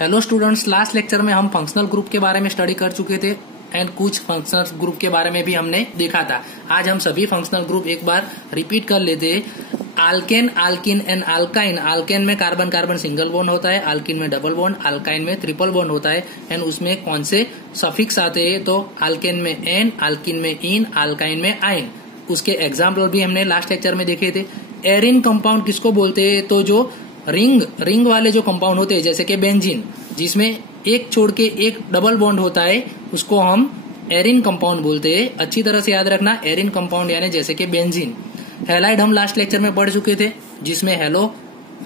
Hello students, last lecture में हम functional group के बारे में स्टडी कर चुके थे एंड कुछ फंक्शनल ग्रुप के बारे में भी हमने देखा था। आज हम सभी फंक्शनल ग्रुप एक बार रिपीट कर लेते हैं। Alkane, alkene and alkyne. Alkane में कार्बन कार्बन सिंगल बॉन्ड होता है, आल्किन में डबल बॉन्ड, आल्काइन में ट्रिपल बॉन्ड होता है एंड उसमें कौन से सफिक्स आते हैं, तो आल्केन में एन, आल्किन में इन, आल्काइन में आइन। उसके एग्जाम्पल भी हमने लास्ट लेक्चर में देखे थे। एरिन कंपाउंड किसको बोलते हैं, तो जो रिंग वाले जो कंपाउंड होते हैं जैसे कि बेंजीन, जिसमें एक छोड़ के एक डबल बॉन्ड होता है, उसको हम एरिन कंपाउंड बोलते हैं। अच्छी तरह से याद रखना, एरिन कंपाउंड यानी जैसे कि बेंजीन। हैलाइड हम लास्ट लेक्चर में पढ़ चुके थे, जिसमें हेलो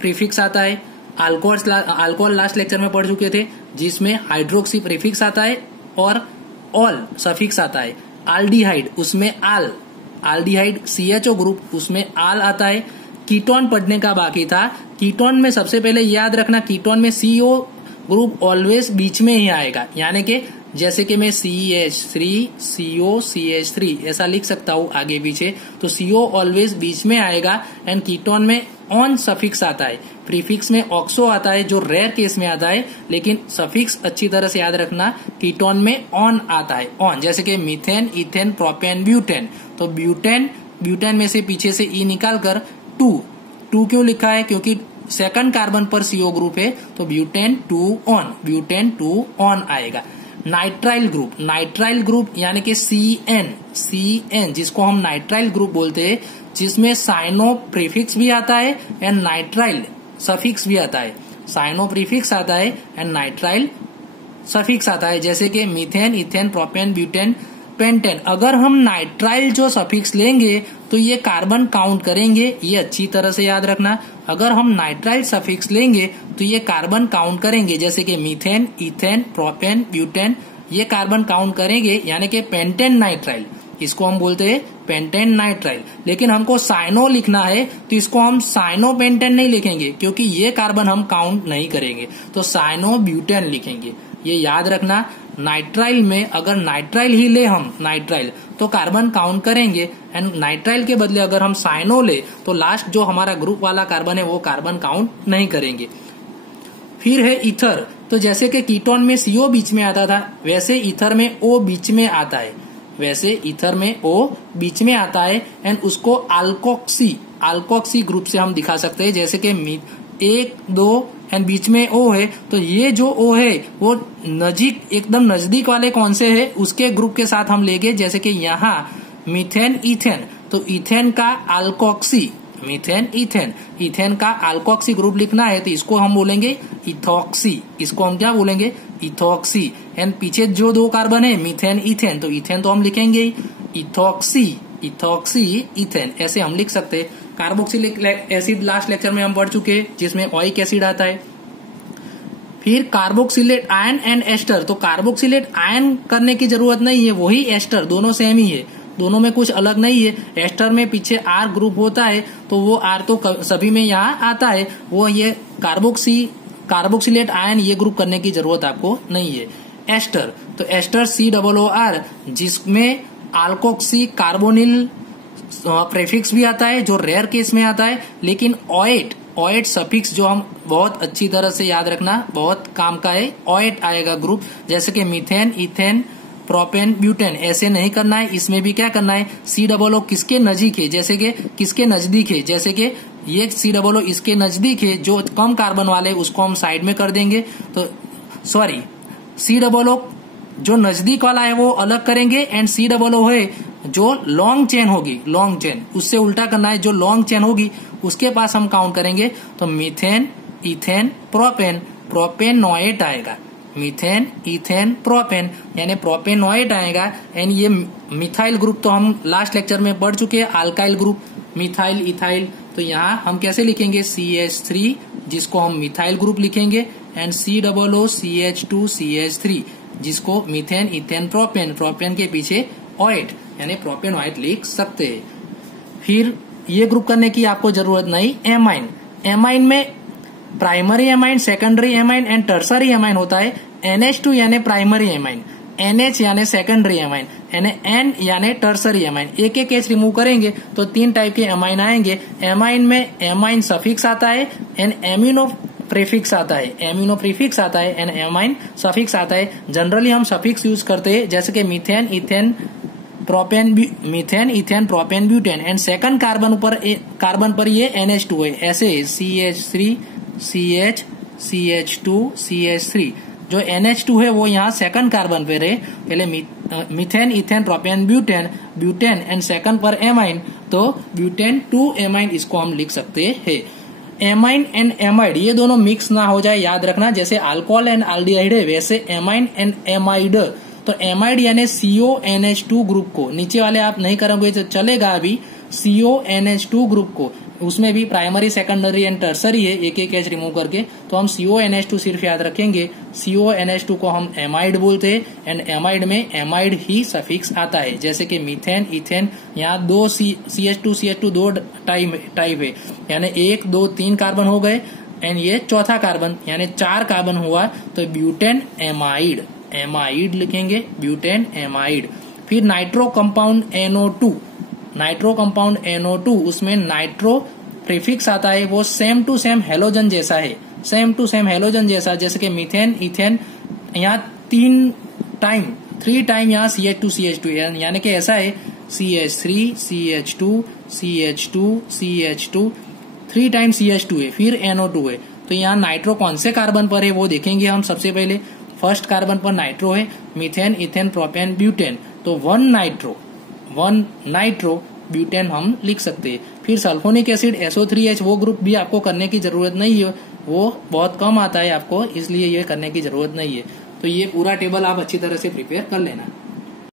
प्रीफिक्स आता है। अल्कोहल लास्ट लेक्चर में पढ़ चुके थे, जिसमें हाइड्रोक्सी प्रीफिक्स आता है और ऑल सफिक्स आता है। आल्डिहाइड, उसमें आल, आल्डिहाइड CHO ग्रुप, उसमें आल आता है। कीटोन पढ़ने का बाकी था। कीटोन में सबसे पहले याद रखना, कीटोन में CO ग्रुप ऑलवेज बीच में ही आएगा, यानी कि जैसे कि मैं CH3 CO CH3 ऐसा लिख सकता हूँ आगे पीछे, तो CO ऑलवेज बीच में आएगा। एंड कीटोन में ऑन सफिक्स आता है, प्रीफिक्स में ऑक्सो आता है जो रेयर केस में आता है, लेकिन सफिक्स अच्छी तरह से याद रखना, कीटोन में ऑन आता है, ऑन। जैसे कि मीथेन, इथेन, प्रोपेन, ब्यूटेन। तो ब्यूटेन में से पीछे से ई निकाल कर टू क्यों लिखा है, क्योंकि सेकंड कार्बन पर CO ग्रुप है, तो ब्यूटेन 2 ऑन आएगा। नाइट्राइल ग्रुप यानी कि CN, जिसको हम नाइट्राइल ग्रुप बोलते हैं, जिसमें साइनो प्रीफिक्स भी आता है एंड नाइट्राइल सफिक्स भी आता है। साइनो प्रीफिक्स आता है एंड नाइट्राइल सफिक्स आता है, जैसे कि methane, ethane, propane, butane, pentane. अगर हम नाइट्राइल जो सफिक्स लेंगे तो ये कार्बन काउंट करेंगे, ये अच्छी तरह से याद रखना। अगर हम नाइट्राइल सफिक्स लेंगे तो ये कार्बन काउंट करेंगे, जैसे कि मीथेन, इथेन, प्रोपेन, ब्यूटेन, ये कार्बन काउंट करेंगे, यानी कि पेंटेन नाइट्राइल। इसको हम बोलते हैं पेंटेन नाइट्राइल। लेकिन हमको साइनो लिखना है तो इसको हम साइनो पेंटेन नहीं लिखेंगे, क्योंकि ये कार्बन हम काउंट नहीं करेंगे, तो साइनो ब्यूटेन लिखेंगे। ये याद रखना। नाइट्राइल में अगर नाइट्राइल ही ले हम नाइट्राइल तो कार्बन काउंट करेंगे, एंड नाइट्राइल के बदले अगर हम साइनो ले तो लास्ट जो हमारा ग्रुप वाला कार्बन है वो कार्बन काउंट नहीं करेंगे। फिर है ईथर। तो जैसे कि कीटोन में CO बीच में आता था, वैसे ईथर में O बीच में आता है, एंड उसको अल्कोक्सी ग्रुप से हम दिखा सकते हैं, जैसे कि 1 2 एंड बीच में O है, तो ये जो O है वो एकदम नजदीक वाले कौन से है, उसके ग्रुप के साथ हम लेंगे। जैसे कि यहाँ मीथेन, इथेन, तो इथेन का अल्कोक्सी, इथेन का अल्कोक्सी ग्रुप लिखना है, तो इसको हम बोलेंगे इथॉक्सी। इसको हम क्या बोलेंगे, इथॉक्सी। एंड पीछे जो दो कार्बन है मीथेन, इथेन, तो इथेन तो हम लिखेंगे इथॉक्सी इथेन, ऐसे हम लिख सकते हैं। कार्बोक्सिलिक एसिड लास्ट लेक्चर में हम पढ़ चुके हैं, जिसमें ओइक एसिड आता है। फिर कार्बोक्सिलेट आयन एंड एस्टर। तो कार्बोक्सिलेट आयन करने की जरूरत नहीं है, वही एस्टर, दोनों सेम ही है, दोनों में कुछ अलग नहीं है। एस्टर में पीछे R ग्रुप होता है, तो वो R तो सभी में यहाँ आता है, वो ये कार्बोक्सिलेट आयन ये ग्रुप करने की जरूरत आपको नहीं है। एस्टर, तो एस्टर COOR, जिसमें अल्कोक्सी कार्बोनिल प्रीफिक्स भी आता है जो रेयर केस में आता है, लेकिन ओएट सफिक्स जो हम बहुत अच्छी तरह से याद रखना, बहुत काम का है, ओएट आएगा ग्रुप। जैसे कि मीथेन, इथेन, प्रोपेन, ब्यूटेन, ऐसे नहीं करना है। इसमें भी क्या करना है, COO किसके नजदीक है, जैसे कि किसके नजदीक है, जैसे कि ये COO इसके नजदीक है, जो कम कार्बन वाले उसको हम साइड में कर देंगे। तो सॉरी, COO जो नजदीक वाला है वो अलग करेंगे, एंड COO है जो लॉन्ग चेन होगी, लॉन्ग चेन उससे उल्टा करना है, जो लॉन्ग चेन होगी उसके पास हम काउंट करेंगे। तो मीथेन, इथेन, प्रोपेन नोएट आएगा, मीथेन, इथेन, प्रोपेन, यानी प्रोपेनोएट आएगा। एंड ये मिथाइल ग्रुप तो हम लास्ट लेक्चर में पढ़ चुके हैं, अल्काइल ग्रुप, मिथाइल, इथाइल। तो यहाँ हम कैसे लिखेंगे, CH3, जिसको हम मिथाइल ग्रुप लिखेंगे, एंड COO CH2 CH3, जिसको मीथेन, इथेन, प्रोपेन के पीछे ओएट यानी प्रोपेनोएट लिख सकते हैं। फिर ये ग्रुप करने की आपको जरूरत नहीं। एमाइन में primary amine, secondary amine and tertiary amine होता है। NH2 यानी प्राइमरी एमाइन, NH यानी सेकेंडरी एमाइन, N यानी टर्सरी एमाइन। एक एक H रिमूव करेंगे तो 3 टाइप के एमाइन आएंगे। एमाइन में एमाइन सफिक्स आता है एंड एमिनो प्रीफिक्स आता है, एमिनो प्रीफिक्स आता है एंड एमाइन सफिक्स आता है। जनरली हम सफिक्स यूज करते हैं, जैसे कि methane, ethane, propane, butane and second carbon पर ये NH2 है, ऐसे CH3, CH, CH2, CH3। जो NH2 है वो यहाँ सेकंड कार्बन पे रहे, पहले methane, ethane, propane, butane and second पर एमाइन, तो ब्यूटेन 2 एमाइन इसको हम लिख सकते हैं। एमाइन एंड एमाइड ये दोनों मिक्स ना हो जाए, याद रखना, जैसे अल्कोहल एंड एल्डिहाइड है वैसे एमाइन एंड एमाइड। तो एमाइड यानी CONH2 ग्रुप को, नीचे वाले आप नहीं करोगे तो चलेगा, अभी CONH2 ग्रुप को, उसमें भी प्राइमरी, सेकेंडरी एंड टर्सरी है, एक एक H रिमूव करके, तो हम CONH2 सिर्फ याद रखेंगे। CONH2 को हम एमाइड बोलते हैं एंड एमाइड में एमाइड ही सफिक्स आता है, जैसे कि मीथेन, इथेन, यहाँ 2 CH2 2 टाइप है, यानी 1 2 3 कार्बन हो गए एंड ये चौथा कार्बन यानी 4 कार्बन हुआ, तो ब्यूटेन एमाइड, एमाइड लिखेंगे, ब्यूटेन एमाइड। फिर नाइट्रो कंपाउंड NO2, उसमें नाइट्रो प्रीफिक्स आता है, वो सेम टू सेम हेलोजन जैसा है, जैसे कि मीथेन, इथेन, यहाँ 3 टाइम यहाँ CH2 यानी कि ऐसा है CH3, CH2, 3 टाइम CH2 है, फिर NO2 है। तो यहाँ नाइट्रो कौन से कार्बन पर है वो देखेंगे हम। सबसे पहले फर्स्ट कार्बन पर नाइट्रो है, मीथेन, इथेन, प्रोपेन, ब्यूटेन, तो 1 नाइट्रो ब्यूटेन हम लिख सकते हैं। फिर सल्फोनिक एसिड SO3H, वो ग्रुप भी आपको करने की जरूरत नहीं है, वो बहुत कम आता है आपको, इसलिए ये करने की जरूरत नहीं है। तो ये पूरा टेबल आप अच्छी तरह से प्रिपेयर कर लेना।